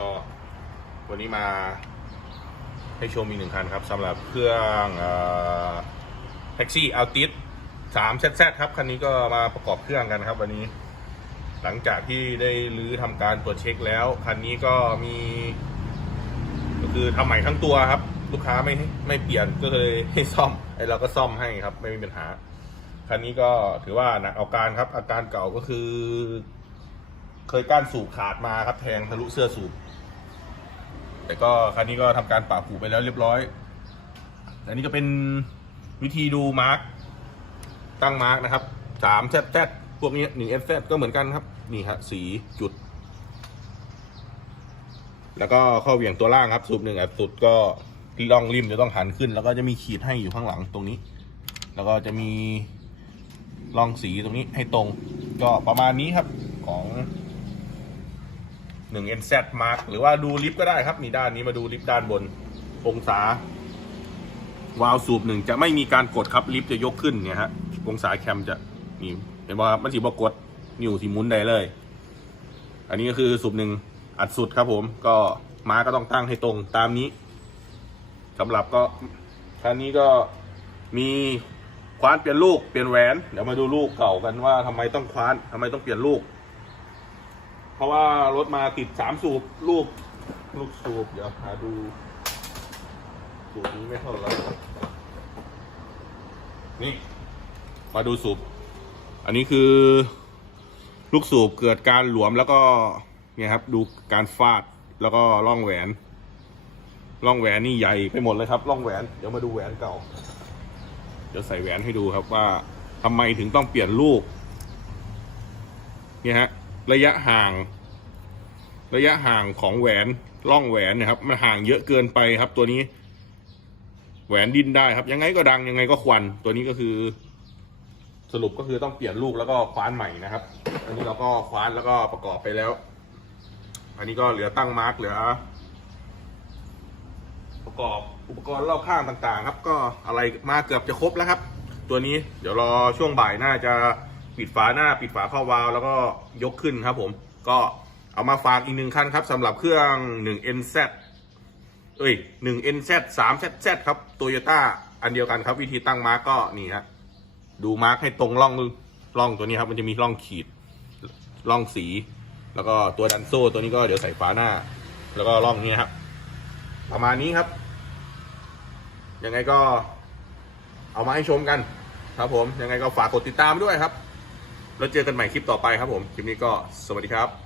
ก็วันนี้มาให้ชมอีกหนึ่งคันครับสำหรับเครื่องแท็กซี่อัลติสสามแซดครับ คันนี้ก็มาประกอบเครื่องกันครับ วันนี้ หลังจากที่ได้รื้อทำการตรวจเช็คแล้ว คันนี้ก็มี ก็คือทำใหม่ทั้งตัวครับ ลูกค้าไม่ไม่เปลี่ยนก็เลยให้ซ่อมไอเราก็ซ่อมให้ครับ ไม่มีปัญหา คันนี้ก็ถือว่าหนักเอาการครับ อาการเก่าก็คือ เคยก้านสูบขาดมาครับ แทงทะลุเสื้อสูบ แต่ก็คันนี้ก็ทำการป่าผูไปแล้วเรียบร้อย อันนี้ก็เป็นวิธีดูมาร์กตั้งมาร์กนะครับสามแซดแซดพวกนี้หนึ่งเอฟแซดก็เหมือนกันครับ นี่ฮะสีจุด แล้วก็ข้อเหวี่ยงตัวล่างครับ สูบหนึ่งอัดสุดก็ล่องริมจะต้องหันขึ้น แล้วก็จะมีขีดให้อยู่ข้างหลังตรงนี้ แล้วก็จะมีร่องสีตรงนี้ให้ตรง ก็ประมาณนี้ครับของ 1 NZ Mark หรือว่าดูลิฟต์ก็ได้ครับนี่ด้านนี้มาดูลิฟต์ด้านบน องศาวาล์วสูบหนึ่งจะไม่มีการกดครับลิฟต์จะยกขึ้นเนี่ยฮะองศาแคมจะนี่เห็นป่ะครับมันสีบกกดนิ้วสีมุนได้เลย อันนี้ก็คือสูบหนึ่งอัดสุดครับผมก็ม้าก็ต้องตั้งให้ตรงตามนี้สำหรับก็คันนี้ก็มีคว้านเปลี่ยนลูกเปลี่ยนแหวน เดี๋ยวมาดูลูกเก่ากันว่าทำไมต้องคว้านทำไมต้องเปลี่ยนลูก เพราะว่ารถมาติดสามสูบลูกลูกสูบ เดี๋ยวหาดูสูบนี้ไม่เท่าไหร่นี่ มาดูสูบ อันนี้คือ ลูกสูบเกิดการหลวมแล้วก็เนี่ยครับ ดูการฟาดแล้วก็ร่องแหวนร่องแหวนนี่ใหญ่ไปหมดเลยครับร่องแหวนเดี๋ยวมาดูแหวนเก่า เดี๋ยวใส่แหวนให้ดูครับว่าทำไมถึงต้องเปลี่ยนลูก เนี่ยฮะ ระยะห่าง ระยะห่างของแหวนร่องแหวนนะครับ มันห่างเยอะเกินไปครับ ตัวนี้ แหวนดิ้นได้ครับ ยังไงก็ดังยังไงก็ควันตัวนี้ก็คือ สรุปก็คือต้องเปลี่ยนลูกแล้วก็คว้านใหม่นะครับ อันนี้เราก็คว้านแล้วก็ประกอบไปแล้ว อันนี้ก็เหลือตั้งมาร์กเหลือ ประกอบอุปกรณ์รอบข้างต่างๆ ครับ ก็อะไรมาเกือบจะครบแล้วครับ ตัวนี้เดี๋ยวรอช่วงบ่ายน่าจะ ปิดฝาหน้าปิดฝาเข้าวาล์วแล้วก็ยกขึ้นครับผมก็เอามาฝากอีกหนึ่งคันครับสำหรับเครื่อง 1 NZ เอ้ย 1 NZ 3 ZZ ครับโตโยต้าอันเดียวกันครับวิธีตั้งมาร์กก็นี่ฮะดูมาร์กให้ตรงร่องร่องตัวนี้ครับ มันจะมีร่องขีดร่องสี แล้วก็ตัวดันโซ่ตัวนี้ก็เดี๋ยวใส่ฝาหน้า แล้วก็ร่องนี้ครับ ประมาณนี้ครับยังไงก็เอามาให้ชมกันครับผมยังไงก็ฝากกดติดตามด้วยครับ แล้วเจอกันใหม่คลิปต่อไปครับผม คลิปนี้ก็สวัสดีครับ